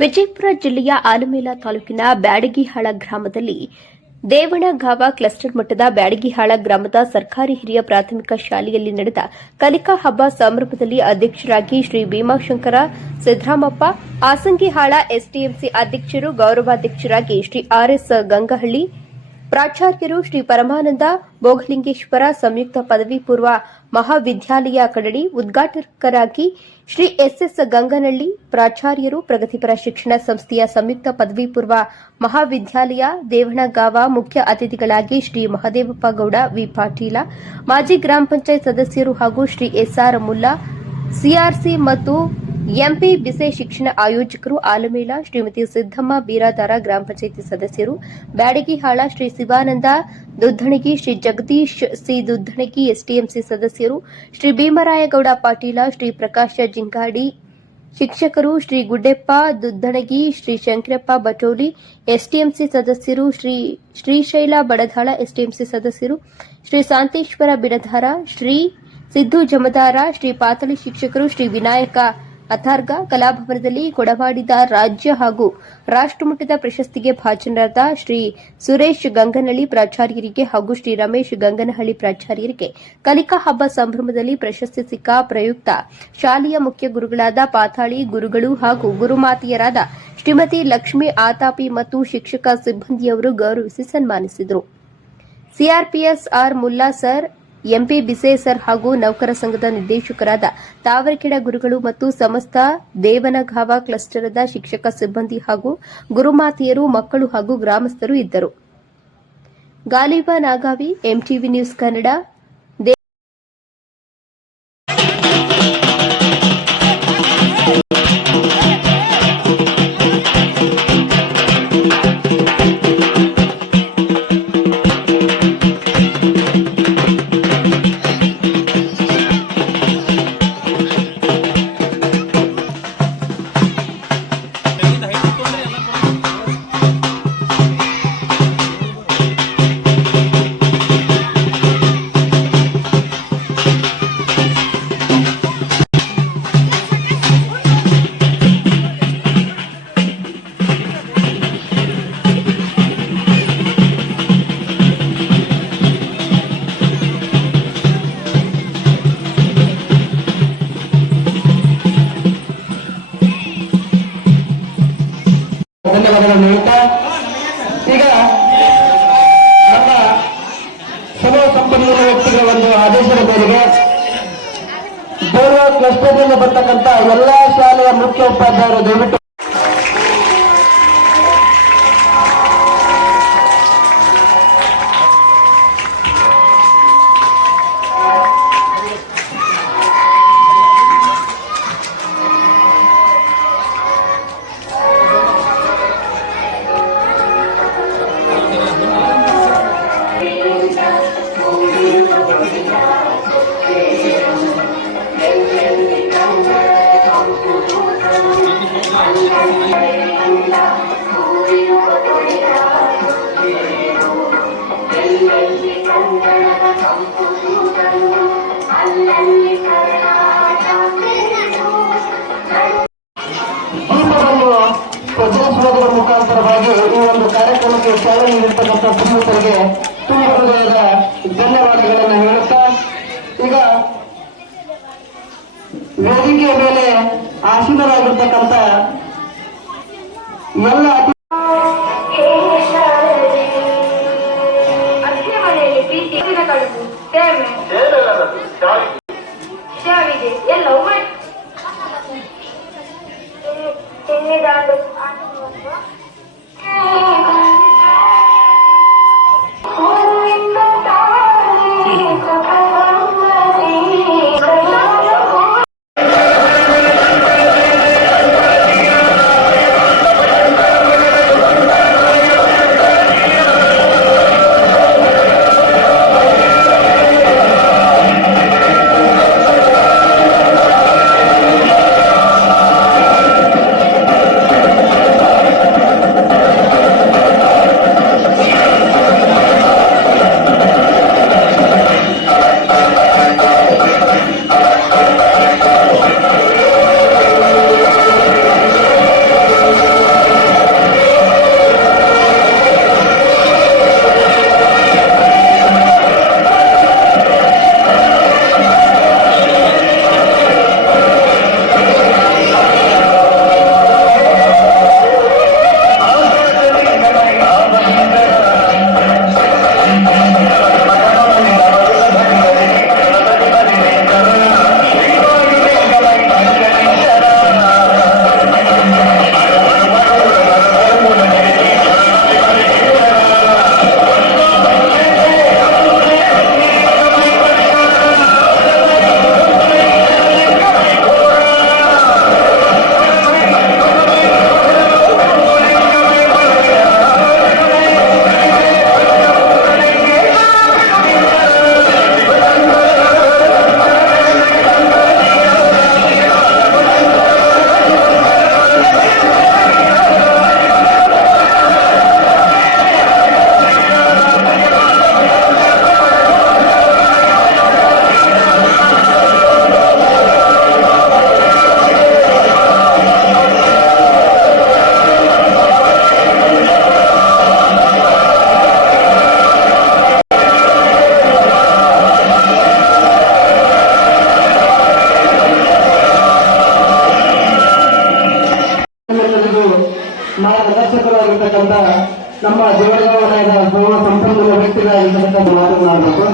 ವಿಜಯಪುರ ಜಿಲ್ಲೆಯ ಆಲಮೇಲ ತಾಲೂಕಿನ ಬ್ಯಾಡಗಿಹಾಳ ಗ್ರಾಮದಲ್ಲಿ ದೇವಣಗಾವ ಕ್ಲಸ್ಟರ್ ಮಟ್ಟದ ಬ್ಯಾಡಗಿಹಾಳ ಗ್ರಾಮದ ಸರ್ಕಾರಿ ಹಿರಿಯ ಪ್ರಾಥಮಿಕ ಶಾಲೆಯಲ್ಲಿ ನಡೆದ ಕಲಿಕಾ ಹಬ್ಬ ಸಂಭ್ರಮದಲ್ಲಿ ಅಧ್ಯಕ್ಷರಾಗಿ ಶ್ರೀ ಭೀಮಾಶಂಕರ ಸಿದ್ದರಾಮಪ್ಪ, ಆಸಂಗಿಹಾಳ ಎಸ್ಟಿಎಂಸಿ ಅಧ್ಯಕ್ಷರು, ಗೌರವಾಧ್ಯಕ್ಷರಾಗಿ ಶ್ರೀ ಆರ್ಎಸ್ ಗಂಗಹಳ್ಳಿ, ಪ್ರಾಚಾರ್ಯರು ಶ್ರೀ ಪರಮಾನಂದ ಬೋಗಲಿಂಗೇಶ್ವರ ಸಂಯುಕ್ತ ಪದವಿ ಪೂರ್ವ ಮಹಾವಿದ್ಯಾಲಯ ಕಡಡಿ, ಉದ್ಘಾಟಕರಾಗಿ ಶ್ರೀ ಎಸ್ಎಸ್ ಗಂಗನಹಳ್ಳಿ, ಪ್ರಾಚಾರ್ಯರು, ಪ್ರಗತಿಪರ ಶಿಕ್ಷಣ ಸಂಸ್ಥೆಯ ಸಂಯುಕ್ತ ಪದವಿ ಪೂರ್ವ ಮಹಾವಿದ್ಯಾಲಯ ದೇವಣಗಾವ, ಮುಖ್ಯ ಅತಿಥಿಗಳಾಗಿ ಶ್ರೀ ಮಹದೇವಪ್ಪ ಗೌಡ ವಿ ಪಾಟೀಲ, ಮಾಜಿ ಗ್ರಾಮ ಪಂಚಾಯತ್ ಸದಸ್ಯರು ಹಾಗೂ ಶ್ರೀ ಎಸ್ಆರ್ ಮುಲ್ಲಾ, ಸಿಆರ್ಸಿ ಮತ್ತು ಎಂಪಿ ಬಿಸೆ ಶಿಕ್ಷಣ ಆಯೋಜಕರು, ಆಲಮೇಲ ಶ್ರೀಮತಿ ಸಿದ್ದಮ್ಮ ಬೀರಾದಾರ ಗ್ರಾಮ ಪಂಚಾಯಿತಿ ಸದಸ್ಯರು, ಬ್ಯಾಡಗಿಹಾಳ ಶ್ರೀ ಶಿವಾನಂದ ದುದ್ದಣಗಿ, ಶ್ರೀ ಜಗದೀಶ್ ಸಿ ದುದ್ದಣಗಿ ಎಸ್ಟಿಎಂಸಿ ಸದಸ್ಯರು, ಶ್ರೀ ಭೀಮರಾಯಗೌಡ ಪಾಟೀಲ, ಶ್ರೀ ಪ್ರಕಾಶ ಜಿಂಗಾಡಿ ಶಿಕ್ಷಕರು, ಶ್ರೀ ಗುಡ್ಡೆಪ್ಪ ದುದ್ದಣಗಿ, ಶ್ರೀ ಶಂಕರಪ್ಪ ಬಟೋಲಿ ಎಸ್ಟಿಎಂಸಿ ಸದಸ್ಯರು, ಶ್ರೀ ಶ್ರೀಶೈಲ ಬಡದಾಳ ಎಸ್ಟಿಎಂಸಿ ಸದಸ್ಯರು, ಶ್ರೀ ಶಾಂತೇಶ್ವರ ಬಿಡದಾರ, ಶ್ರೀ ಸಿದ್ದು ಜಮದಾರ, ಶ್ರೀ ಪಾತಳಿ ಶಿಕ್ಷಕರು, ಶ್ರೀ ವಿನಾಯಕ ಅಥಾರ್ಗ ಕಲಾಭವನದಲ್ಲಿ ಕೊಡಮಾಡಿದ ರಾಜ್ಯ ಹಾಗೂ ರಾಷ್ಟಮಟ್ಟದ ಪ್ರಶಸ್ತಿಗೆ ಭಾಜನರಾದ ಶ್ರೀ ಸುರೇಶ್ ಗಂಗನಹಳ್ಳಿ ಪ್ರಾಚಾರ್ಯರಿಗೆ ಹಾಗೂ ಶ್ರೀ ರಮೇಶ್ ಗಂಗನಹಳ್ಳಿ ಪ್ರಾಚಾರ್ಯರಿಗೆ ಕಲಿಕಾ ಹಬ್ಬ ಸಂಭ್ರಮದಲ್ಲಿ ಪ್ರಶಸ್ತಿ ಸಿಕ್ಕ ಪ್ರಯುಕ್ತ ಶಾಲೆಯ ಮುಖ್ಯ ಗುರುಗಳಾದ ಪಾತಾಳಿ ಗುರುಗಳು ಹಾಗೂ ಗುರುಮಾತೆಯರಾದ ಶ್ರೀಮತಿ ಲಕ್ಷ್ಮೀ ಆತಾಪಿ ಮತ್ತು ಶಿಕ್ಷಕ ಸಿಬ್ಬಂದಿಯವರು ಗೌರವಿಸಿ ಸನ್ಮಾನಿಸಿದರು. CRPS R Mulla sir, MP Bise sir ಹಾಗೂ ನೌಕರ ಸಂಘದ ನಿರ್ದೇಶಕರಾದ ತಾವರೆಕೆಡ ಗುರುಗಳು ಮತ್ತು ಸಮಸ್ತ ದೇವನಗಾವ ಕ್ಲಸ್ಟರದ ಶಿಕ್ಷಕ ಸಿಬ್ಬಂದಿ ಹಾಗೂ ಗುರುಮಾತೆಯರು, ಮಕ್ಕಳು ಹಾಗೂ ಗ್ರಾಮಸ್ಥರು ಇದ್ದರು. ಗಾಲಿಬಾ ನಾಗಾವಿ, ಎಂಟಿವಿ ನ್ಯೂಸ್ ಕನ್ನಡ. ಧನ್ಯವಾದಗಳನ್ನು ಹೇಳುತ್ತಾ ಈಗ ನಮ್ಮ ಸರ್ವ ಸಂಪನ್ಮೂಲ ವ್ಯಕ್ತಿಗಳ ಒಂದು ಆದೇಶದ ಮೇರೆಗೆ ಕ್ಲಸ್ಟರ್ನಿಂದ ಬರ್ತಕ್ಕಂಥ ಎಲ್ಲಾ ಶಾಲೆಯ ಮುಖ್ಯ ಉಪಾಧ್ಯಾಯರು ದಯವಿಟ್ಟು ಪ್ರಜಾಸೋದರ ಮುಖಾಂತರವಾಗಿ ಈ ಒಂದು ಕಾರ್ಯಕ್ರಮಕ್ಕೆ ಚಾಲನೆ ನೀಡಿರ್ತಕ್ಕಂಥ ಶ್ರೀಮಂತರಿಗೆ ತುಂಬ ಹೃದಯದ ಧನ್ಯವಾದಗಳನ್ನು ಹೇಳುತ್ತಾ ಈಗ ವೇದಿಕೆಯ ಮೇಲೆ ಆಸೀನರಾಗಿರ್ತಕ್ಕಂಥ ಎಲ್ಲ ಇರ್ತಕ್ಕಂಥ ನಮ್ಮ ದೇವರಗಾಂವ ವಲಯದ ಸರ್ವ ಸಂಪನ್ಮೂಲ ವ್ಯಕ್ತಿಗಳಾಗಿರ್ತಕ್ಕಂಥ ಮಾತನಾಡಬೇಕು.